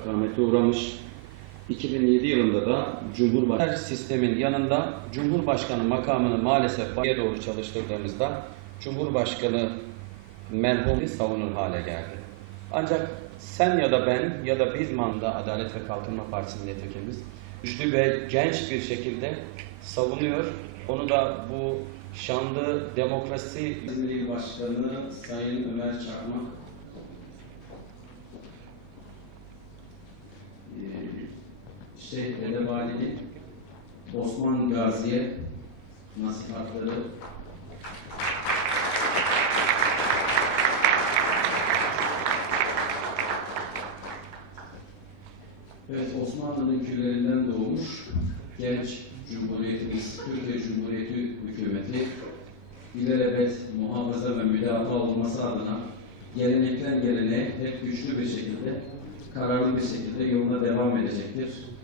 akamete uğramış. 2007 yılında da Cumhurbaşkanı sistemin yanında Cumhurbaşkanı makamını maalesef batıya doğru çalıştırdığımızda Cumhurbaşkanı merhumu savunur hale geldi. Ancak sen ya da ben ya da biz manda Adalet ve Kalkınma Partisi milletvekilimiz güçlü ve genç bir şekilde savunuyor. Onu da bu şanlı demokrasi İzmir Başkanı Sayın Ömer Çakmak Şeyh Edebali'nin Osman Gazi'ye nasihatları Evet, Osmanlı'nın küllerinden doğmuş genç Cumhuriyetimiz, Türkiye Cumhuriyeti hükümeti ilelebet muhafaza ve müdafaa olması adına gelenekten geleneğe hep güçlü bir şekilde, kararlı bir şekilde yoluna devam edecektir.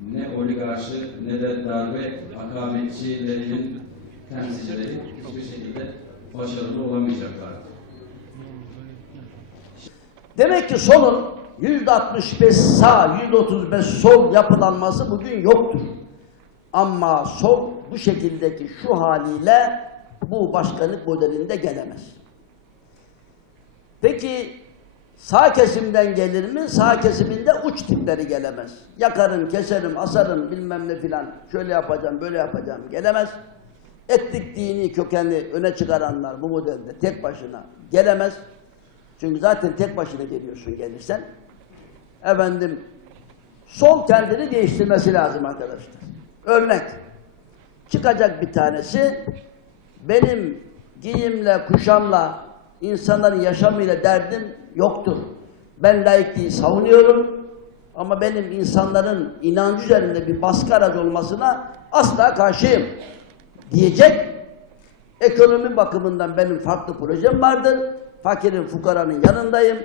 Ne oligarşi ne de darbe akametçilerinin temsilcileri hiçbir şekilde başarılı olamayacaklar. Demek ki solun yüzde 65 sağ, yüzde 35 sol yapılanması bugün yoktur. Ama sol bu şekildeki şu haliyle bu başkanlık modelinde gelemez. Peki sağ kesimden gelir mi? Sağ kesiminde uç tipleri gelemez. Yakarım, keserim, asarım bilmem ne filan. Şöyle yapacağım, böyle yapacağım. Gelemez. Etnik dini kökeni öne çıkaranlar bu modelde tek başına gelemez. Çünkü zaten tek başına geliyorsun gelirsen. Efendim, sol kendini değiştirmesi lazım arkadaşlar. Örnek, çıkacak bir tanesi, benim giyimle, kuşamla, insanların yaşamıyla derdim yoktur. Ben laikliği savunuyorum ama benim insanların inancı üzerinde bir baskı aracı olmasına asla karşıyım diyecek. Ekonomi bakımından benim farklı projem vardır. Fakirin, fukaranın yanındayım.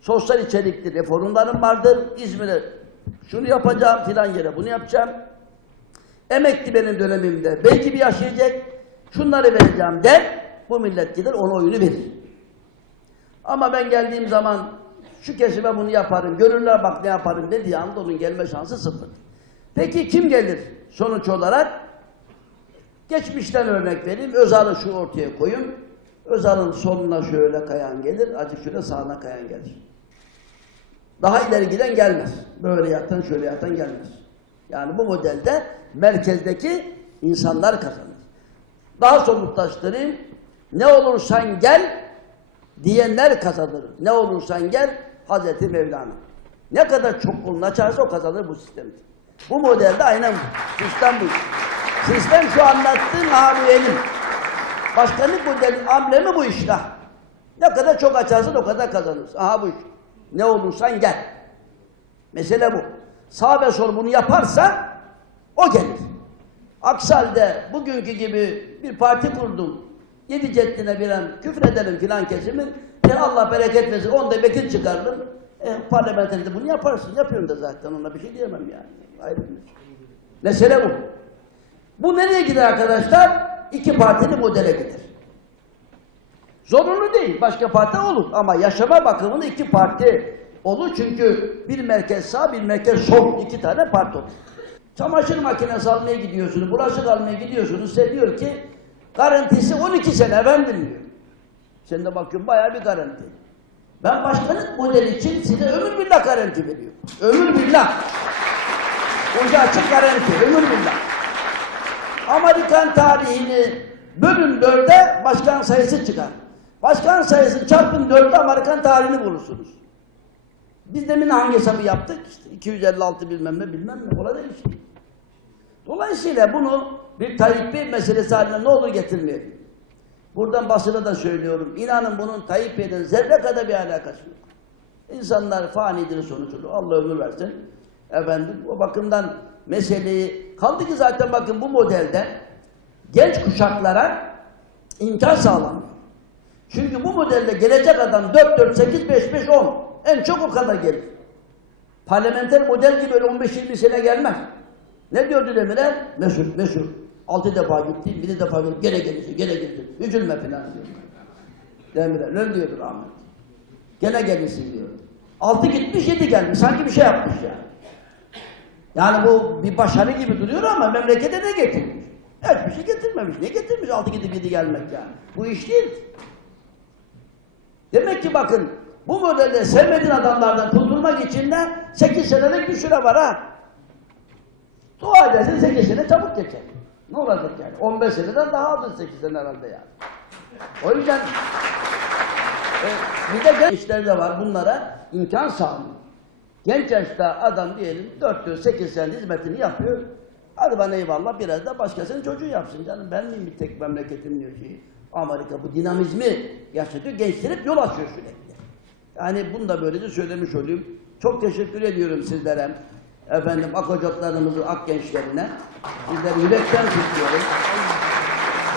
Sosyal içerikli reformlarım vardır. İzmir'e şunu yapacağım, filan yere bunu yapacağım. Emekli benim dönemimde belki bir yaşayacak. Şunları vereceğim der. Bu millet gider ona oyunu verir. Ama ben geldiğim zaman şu kesime bunu yaparım, görürler bak ne yaparım dediği anda onun gelme şansı sıfır. Peki kim gelir sonuç olarak? Geçmişten örnek vereyim. Özal'ı şu ortaya koyun. Özal'ın soluna şöyle kayan gelir, acı şöyle sağına kayan gelir. Daha ileri giden gelmez. Böyle yatan şöyle yatan gelmez. Yani bu modelde merkezdeki insanlar kazanır. Daha somutlaştırayım. Ne olursan gel diyenler kazanır. Ne olursan gel Hazreti Mevlana. Ne kadar çok kolunu açarsa o kazanır bu sistemde. Bu modelde aynen bu. Sistem bu. Sistem şu anlattığım benim. Başkanlık modelinin amblemi bu işte. Ne kadar çok açarsın o kadar kazanırsın. Aha bu iş. Ne olursan gel. Mesele bu. Sağ ve sol bunu yaparsa o gelir. Aksi halde bugünkü gibi bir parti kurdum. Yedi ceddine bilen küfredelim filan kesimin. Ya Allah bereket versin. Onda vekil çıkardım. E, parlamenterde bunu yaparsın. Yapıyorum da zaten ona bir şey diyemem yani. Ayrı bir. Mesele bu. Bu nereye gider arkadaşlar? İki partili modele gider. Zorunlu değil. Başka parti olur. Ama yaşama bakımında iki parti olur. Çünkü bir merkez sağ, bir merkez sol. iki tane parti olur. Çamaşır makinesi almaya gidiyorsunuz, bulaşık almaya gidiyorsunuz. Size diyor ki garantisi 12 sene efendim diyor. Sen de bakıyorsun bayağı bir garanti. Ben başkanlık modeli için size ömür billah garanti veriyorum. Ömür billah. Ucu açık garanti, ömür billah. Amerikan tarihini bölün dörde başkan sayısı çıkar. Başkan sayısı çarpın dörtte Amerikan tarihini bulursunuz. Biz demin hangi hesabı yaptık? İşte 256 bilmem ne bilmem ne. Olay. Dolayısıyla bunu bir Tayyip Bey meselesi haline ne olur getirmeyelim. Buradan basına da söylüyorum. İnanın bunun Tayyip Bey'den zerre kadar bir alakası yok. İnsanlar fanidir sonuçta. Allah ömür versin. Efendim o bakımdan meseleyi kaldı ki zaten bakın bu modelde genç kuşaklara imkan sağlanıyor. Çünkü bu modelde gelecek adam 4 4 8 5 5 10 en çok o kadar gelir. Parlamenter model gibi öyle 15-20 sene gelmez. Ne diyordu Demirel? Mesut, Mesut. Altı defa gitti, bir defa gitti, gene gelirsin, gene gelirsin. Üzülme falan diyor. Demirel, öyle diyordu rahmet. Gene gelirsin diyor. Altı gitmiş, yedi gelmiş. Sanki bir şey yapmış yani. Yani bu bir başarı gibi duruyor ama memlekete ne getirmiş? Hiçbir şey getirmemiş. Ne getirmiş altı gidip yedi gelmek yani? Bu iş değil. Demek ki bakın bu modelde sevmediğin adamlardan kurtulmak için de 8 senelik bir süre var ha. Dua edersin 8 sene çabuk geçer. Ne olacak yani? 15 seneden daha azdır 8 sene herhalde yani. O yüzden e, bir de gençler de var bunlara imkan sağlıyor. Genç yaşta adam diyelim 4 yıl 8 sene hizmetini yapıyor. Hadi bana eyvallah biraz da başkasının çocuğu yapsın canım. Ben miyim bir tek memleketim diyor şey. Amerika bu dinamizmi yaşatıyor. Gençler hep yol açıyor sürekli. Yani bunu da böylece söylemiş olayım. Çok teşekkür ediyorum sizlere. Efendim ak ocaklarımızın ak gençlerine. Sizleri yürekten kutluyorum.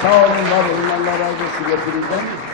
Sağ olun, var olun. Allah razı olsun hepinizden.